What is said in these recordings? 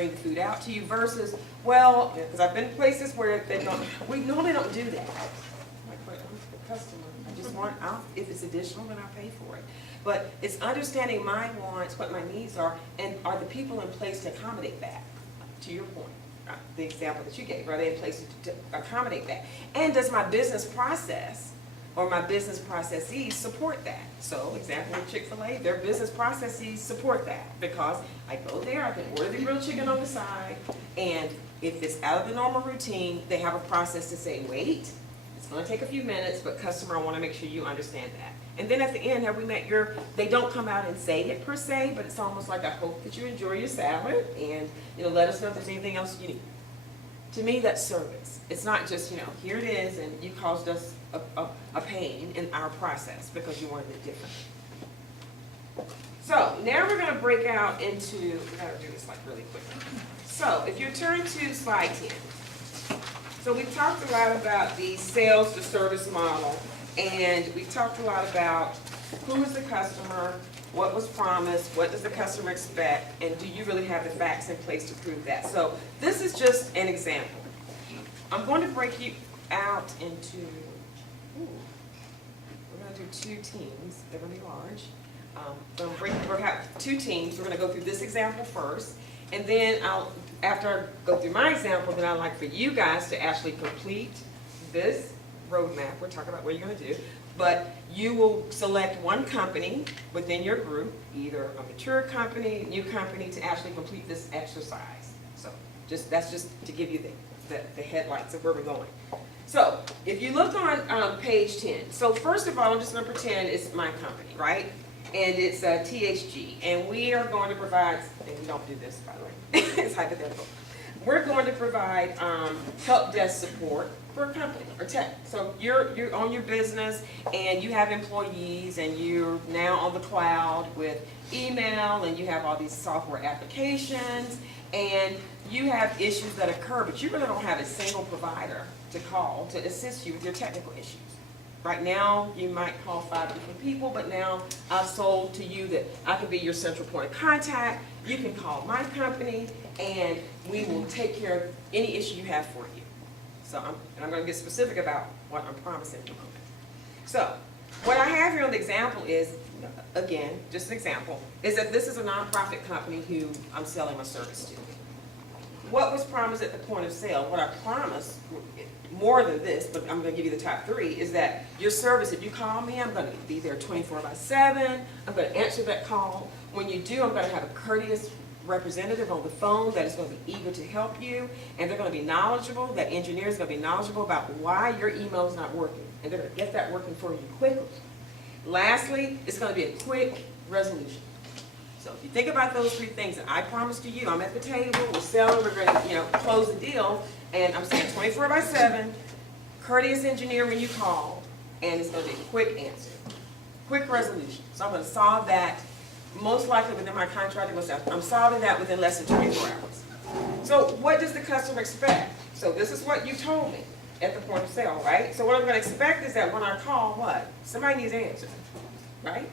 bring the food out to you versus, well, because I've been in places where we normally don't do that. I'm like, but I'm the customer. I just want, if it's additional, then I'll pay for it. But it's understanding my wants, what my needs are, and are the people in place to accommodate that, to your point. The example that you gave, are they in place to accommodate that? And does my business process or my business processes support that? So, example of Chick-fil-A, their business processes support that because I go there, I can order the grilled chicken on the side, and if it's out of the normal routine, they have a process to say, wait, it's going to take a few minutes, but customer, I want to make sure you understand that. And then at the end, have we met they don't come out and say it per se, but it's almost like, I hope that you enjoy your salad, and let us know if there's anything else you need. To me, that's service. It's not just, here it is, and you caused us a pain in our process because you wanted it different. So now we're going to break out into, we got to do this like really quickly. So if you turn to slide 10. So we talked a lot about the sales to service model, and we talked a lot about who is the customer, what was promised, what does the customer expect, and do you really have the facts in place to prove that? So this is just an example. I'm going to break you out into, we're going to do 2 teams. They're going to be large. We're going to have 2 teams. We're going to go through this example first, and then after I go through my example, then I'd like for you guys to actually complete this roadmap. We're talking about what you're going to do. But you will select one company within your group, either a mature company, new company, to actually complete this exercise. So that's just to give you the headlights of where we're going. So if you look on page 10, so first of all, I'm just going to pretend it's my company, right? And it's THG, and we are going to provide, and we don't do this, by the way, it's hypothetical. We're going to provide help desk support for a company or tech. So you're on your business and you have employees and you're now on the cloud with email and you have all these software applications and you have issues that occur, but you really don't have a single provider to call to assist you with your technical issues. Right now, you might call 5 different people, but now I've sold to you that I can be your central point of contact. You can call my company and we will take care of any issue you have for you. So I'm going to get specific about what I'm promising in a moment. So what I have here on the example is, again, just an example, is that this is a nonprofit company who I'm selling my service to. What was promised at the point of sale? What I promised, more than this, but I'm going to give you the top 3, is that your service, if you call me, I'm going to be there 24/7. I'm going to answer that call. When you do, I'm going to have a courteous representative on the phone that is going to be eager to help you, and they're going to be knowledgeable. That engineer is going to be knowledgeable about why your email is not working, and they're going to get that working for you quickly. Lastly, it's going to be a quick resolution. So if you think about those 3 things that I promised to you, I'm at the table, we're selling, we're going to close the deal, and I'm saying 24/7, courteous engineer when you call, and it's going to be a quick answer, quick resolution. So I'm going to solve that. Most likely within my contract, I'm solving that within less than 24 hours. So what does the customer expect? So this is what you told me at the point of sale, right? So what I'm going to expect is that when I call, what? Somebody needs to answer, right?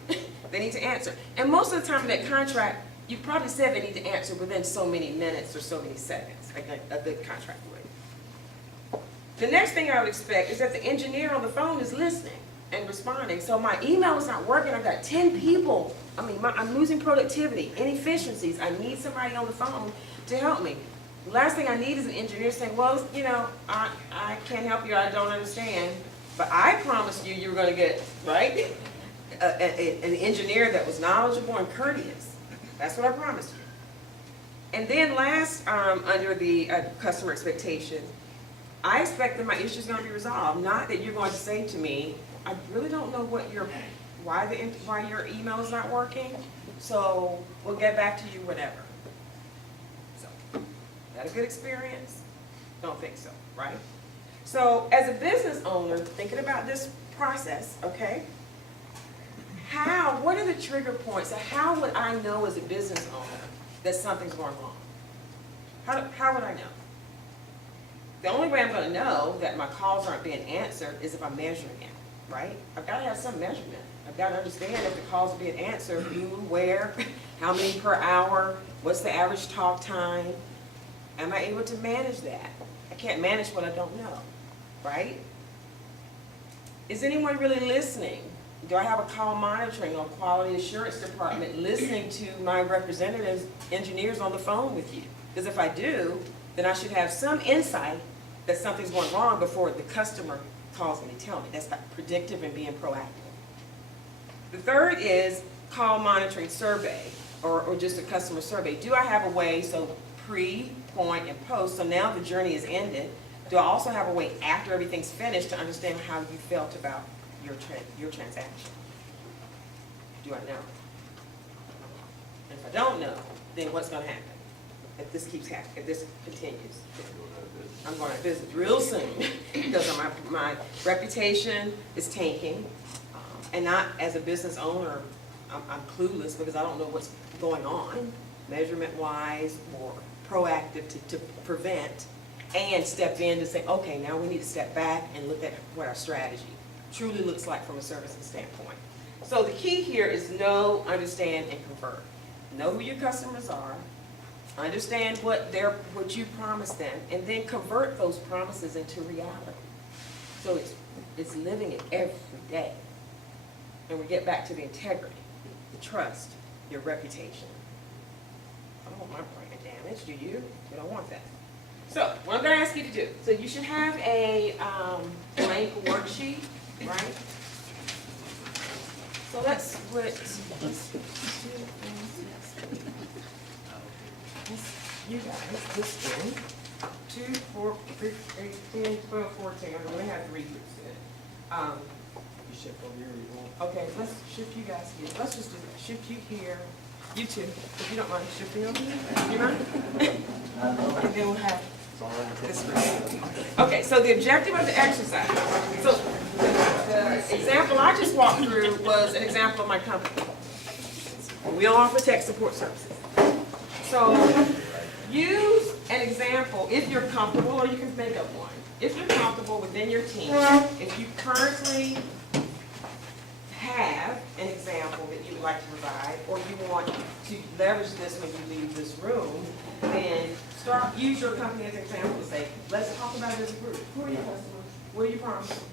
They need to answer. And most of the time in that contract, you probably said they need to answer within so many minutes or so many seconds, like a good contract would. The next thing I would expect is that the engineer on the phone is listening and responding. So my email is not working. I've got 10 people. I'm losing productivity, inefficiencies. I need somebody on the phone to help me. The last thing I need is an engineer saying, well, I can't help you, I don't understand. But I promised you were going to get, right, an engineer that was knowledgeable and courteous. That's what I promised you. And then last, under the customer expectation, I expect that my issue is going to be resolved. Not that you're going to say to me, I really don't know why your email is not working, so we'll get back to you whenever. So, that a good experience? Don't think so, right? So, as a business owner, thinking about this process, okay, what are the trigger points? How would I know as a business owner that something's going wrong? How would I know? The only way I'm going to know that my calls aren't being answered is if I'm measuring it, right? I've got to have some measurement. I've got to understand if the calls are being answered, who, where, how many per hour, what's the average talk time, Am I able to manage that? I can't manage what I don't know, right? Is anyone really listening? Do I have a call monitoring or quality assurance department listening to my representatives, engineers on the phone with you? Because if I do, then I should have some insight that something's going wrong before the customer calls me to tell me. That's like predictive and being proactive. The third is call monitoring survey or just a customer survey. Do I have a way, so pre, point, and post, so now the journey is ended. Do I also have a way after everything's finished to understand how you felt about your transaction? Do I know? And if I don't know, then what's going to happen if this keeps happening, if this continues? I'm going out of business real soon because my reputation is tanking, and not as a business owner, I'm clueless because I don't know what's going on measurement-wise or proactive to prevent and step in to say, okay, now we need to step back and look at what our strategy truly looks like from a servicing standpoint. So the key here is know, understand, and convert. Know who your customers are, understand what you promised them, and then convert those promises into reality. So it's living it every day. And we get back to the integrity, the trust, your reputation. I don't want my brand damaged, do you? You don't want that. So what I'm going to ask you to do, so you should have a blank worksheet, right? So let's split. You guys, this one, 2, 4, 6, 8, 10, 12, 14. I'm going to have 3 groups in it. You shift over here, you want? Okay, let's shift you guys here. Let's just do that. Shift you here. You too, if you don't mind shifting over here. You mind? And then we'll have this one. Okay, so the objective of the exercise. So the example I just walked through was an example of my company. We offer tech support services. So use an example if you're comfortable, or you can make up one. If you're comfortable within your team, if you currently have an example that you would like to provide, or you want to leverage this when you leave this room, then use your company as an example to say, let's talk about it as a group. Who are your customers? What are you promising?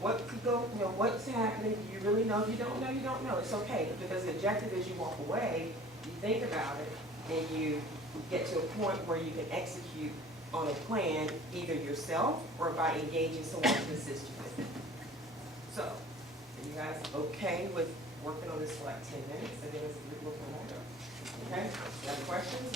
What could go, what's happening? Do you really know? If you don't know, you don't know. It's okay, because the objective is you walk away, you think about it, and you get to a point where you can execute on a plan, either yourself or by engaging someone to assist you with it. So, are you guys okay with working on this for like 10 minutes, and then as a group we'll come back up? Okay? You have questions?